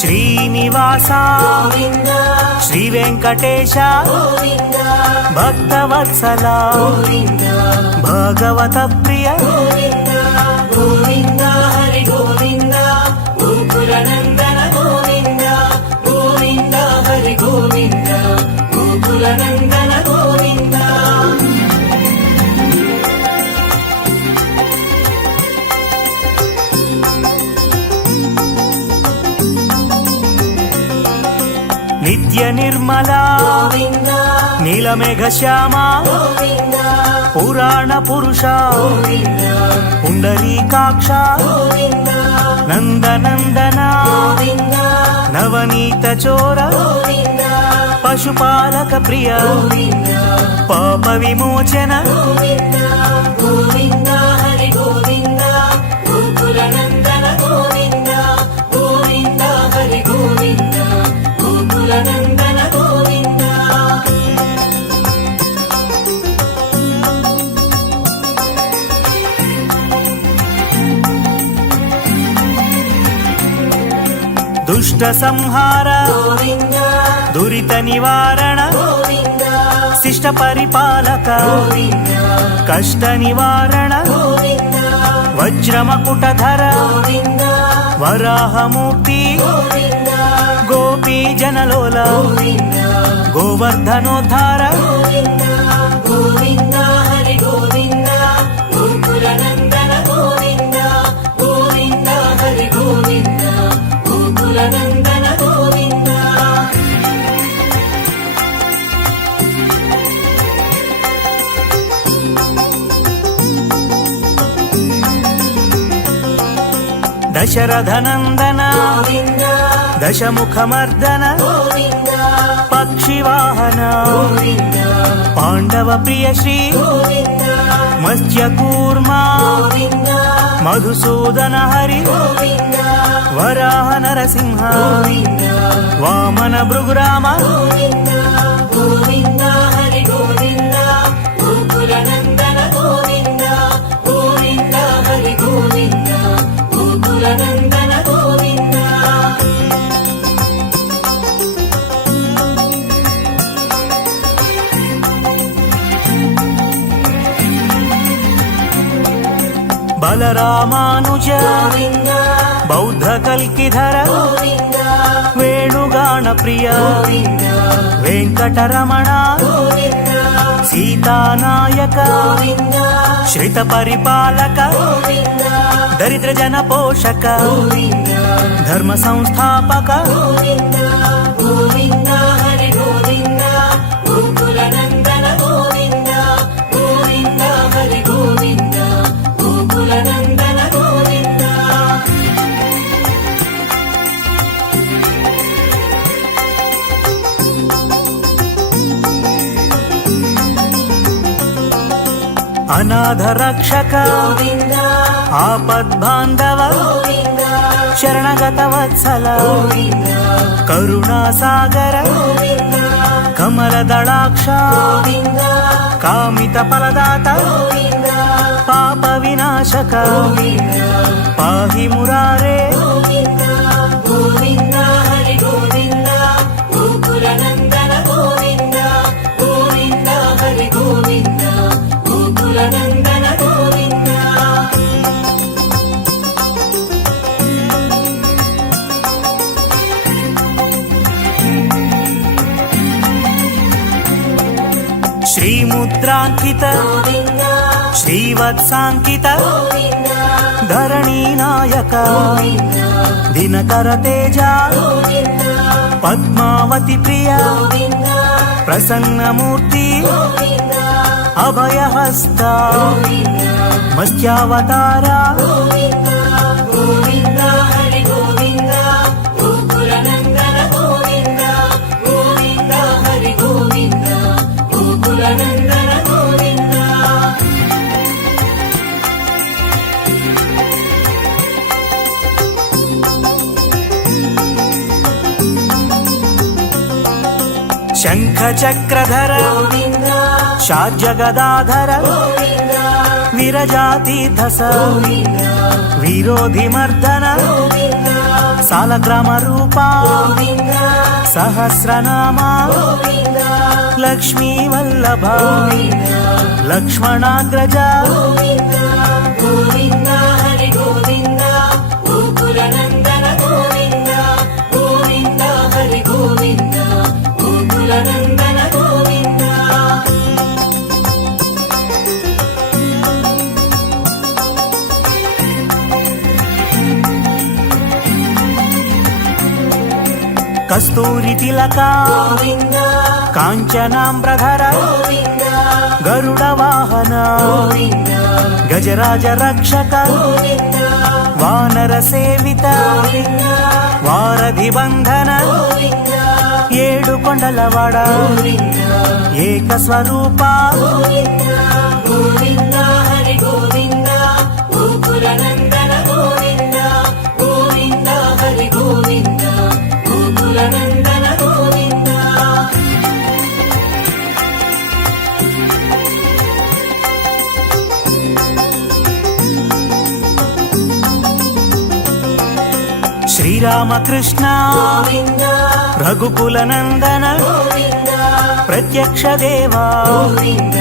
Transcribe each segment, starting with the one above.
శ్రీనివాస గోవింద శ్రీ వెంకటేశ గోవింద భక్తవత్సల గోవింద భగవత ప్రియ గోవింద గోవింద హరి గోవింద గోకుల నందన గోవింద గోవింద హరి గోవింద గోకుల నందన గోవింద నిత్య నిర్మల గోవింద నీలమేఘ శ్యామ గోవింద పురాణ పురుష గోవింద పుండరీకాక్ష గోవింద నందనందన గోవింద నవనీత చోర గోవింద పశుపాలక ప్రియ గోవింద పాప విమోచన గోవింద గోవింద హరి గోవింద గోకుల నందన గోవింద గోవింద హరి గోవింద గోకుల నందన గోవింద దుష్ట సంహార గోవింద దురిత నివారణ గోవింద శిష్ట పరిపాలక గోవింద కష్ట నివారణ గోవింద వజ్రమకుటధర గోవింద వరాహమూర్తి గోవింద గోపీ జనలోల గోవింద గోవర్ధనోద్ధార గోవింద గోవింద హరి గోవింద గోకుల నందన గోవింద గోవింద హరి గోవింద గోకుల నందన గోవింద దశరథనందన గోవింద దశముఖమర్దన గోవింద పక్షివాహన గోవింద పాండవ ప్రియ శ్రీ గోవింద మత్స్యకూర్మ గోవింద మధుసూదన హరి గోవింద వరాహ నరసింహ గోవింద వామన భృగురామ గోవింద గోవింద హరి గోవింద గోకుల నందన గోవింద గోవింద హరి గోవింద గోకుల నందన గోవింద బలరామానుజ గోవింద బౌద్ధ కల్కిధర గోవింద వేణుగాన ప్రియ గోవింద వెంకటరమణ గోవింద సీతానాయక గోవింద శ్రిత పరిపాలక గోవింద దరిద్ర జన పోషక గోవింద ధర్మ సంస్థాపక గోవింద గోవింద హరి గోవింద గోకుల నందన గోవింద గోవింద హరి గోవింద గోకుల నందన గోవింద అనాథ రక్షక గోవింద ఆపద్బాంధవ గోవింద శరణగత వత్సల గోవింద కరుణా సాగర గోవింద కమల దళాక్ష గోవింద కామిత ఫలదాత గోవింద పాప వినాశక గోవింద పాహి మురారే గోవింద గోవింద హరి గోవింద గోకుల నందన గోవింద గోవింద హరి గోవింద గోకుల నందన గోవింద శ్రీముద్రాంకిత గోవింద శ్రీవత్సాంకిత గోవింద ధరణీ నాయక గోవింద దినకర తేజ గోవింద పద్మావతి ప్రియ గోవింద ప్రసన్నమూర్తి గోవింద అభయహస్త గోవింద మత్స్యావతార గోవింద గోవింద హరి గోవింద గోకుల నందన గోవింద గోవింద హరి గోవింద గోకుల నందన గోవింద శంఖ చక్రధర గోవింద షాడ్జగదాధర గోవింద విరజాతీర్థస గోవింద విరోధి మర్దన గోవింద సాలగ్రామ రూప గోవింద సహస్రనామ గోవింద లక్ష్మీ వల్లభ గోవింద లక్ష్మణాగ్రజ గోవింద గోవింద హరి గోవింద గోకుల నందన గోవింద గోవింద హరి గోవింద గోకుల నందన గోవింద కస్తూరి తిలక గోవింద కాంచనాంబ్రధర గోవింద గరుడ వాహన గోవింద గజరాజ రక్షక గోవింద వానర సేవిత గోవింద వారధి బంధన గోవింద ఏడు కొండలవాడ గోవింద ఏక స్వరూప గోవింద గోవింద హరి గోవింద గోకుల నందన గోవింద గోవింద హరి గోవింద గోకుల నందన గోవింద శ్రీరామకృష్ణ గోవింద రఘుకుల నందన గోవింద ప్రత్యక్ష దేవా గోవింద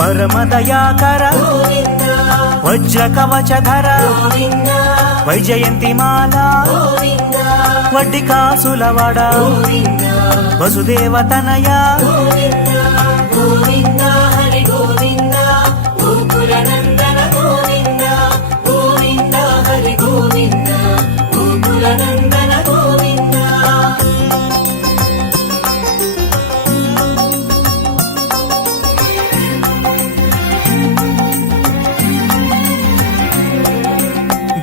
పరమ దయాకర గోవింద వజ్ర కవచధర గోవింద వైజయంతి మాల గోవింద వడ్డి కాసులవాడ గోవింద వసుదేవ తనయ గోవింద గోవింద హరి గోవింద గోకుల నందన గోవింద గోవింద హరి గోవింద గోకుల నందన గోవింద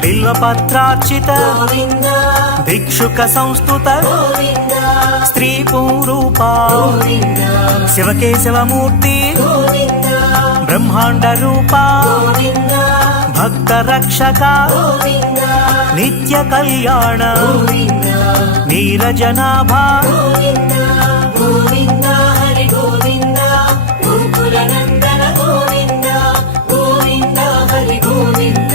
బిల్వపత్రార్చిత గోవింద భిక్షుక సంస్థుత గోవింద స్త్రీ పూరూప గోవింద శివకేశవమూర్తి గోవింద బ్రహ్మాండ రూప గోవింద భక్త రక్షక గోవింద నిత్య కళ్యాణ గోవింద నీరజనాభ గోవింద గోవింద హరి గోవింద గోకుల నందన గోవింద గోవింద హరి గోవింద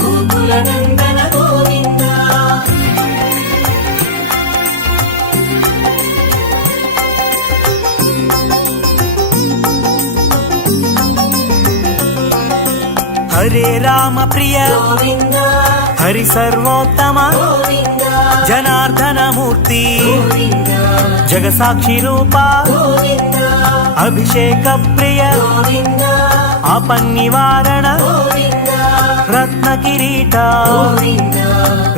గోకుల నందన గోవింద హరే రామ ప్రియ గోవింద హరి సర్వోత్తమ గోవింద జనార్దన మూర్తి గోవింద జగసాక్షి రూప గోవింద అభిషేక ప్రియ గోవింద ఆపన్నివారణ గోవింద రత్న కిరీట గోవింద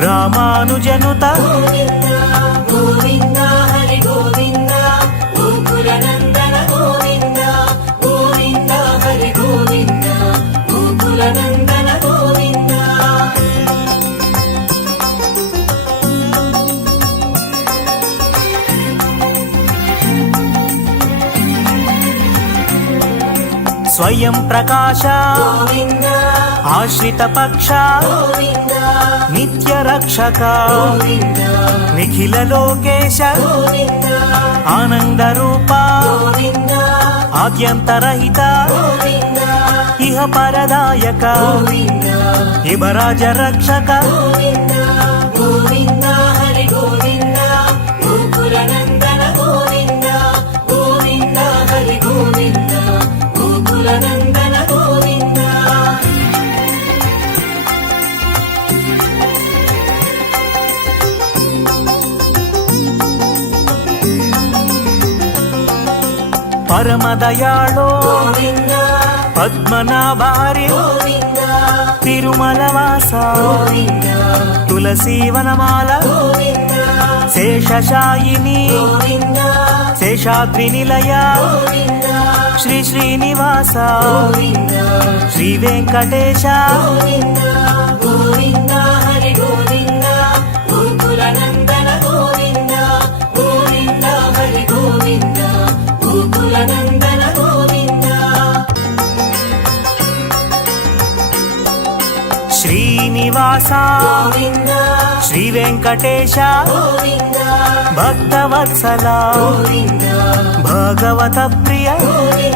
రామానుజనుత గోవింద గోవింద హరి గోవింద గోకుల నందన గోవింద గోవింద హరి గోవింద గోకుల నందన గోవింద స్వయం ప్రకాశ గోవింద ఆశ్రిత పక్ష గోవింద నిత్య రక్షక గోవింద నిఖిల లోకేశ గోవింద ఆనంద రూప గోవింద ఆద్యంతరహిత గోవింద ఇహ పరదాయక గోవింద ఇబరాజ రక్షక గోవింద గోవింద హరి గోవింద గోకుల నందన గోవింద గోవింద హరి గోవింద గోకుల నందన గోవింద పరమ దయాళో గోవింద పద్మనాభారి గోవింద తిరుమల వాస గోవింద తులసీవనమాల గోవింద శేషశాయిని గోవింద శేషాద్రి నిలయ గోవింద శ్రీ శ్రీనివాస గోవింద శ్రీ వెంకటేశ గోవింద గోవింద హరి గోవింద గోకుల నందన గోవింద గోవింద హరి గోవింద గోకుల నందన గోవింద శ్రీనివాస గోవింద శ్రీ వెంకటేశ గోవింద భక్తవత్సల గోవింద భగవత ప్రియ గోవింద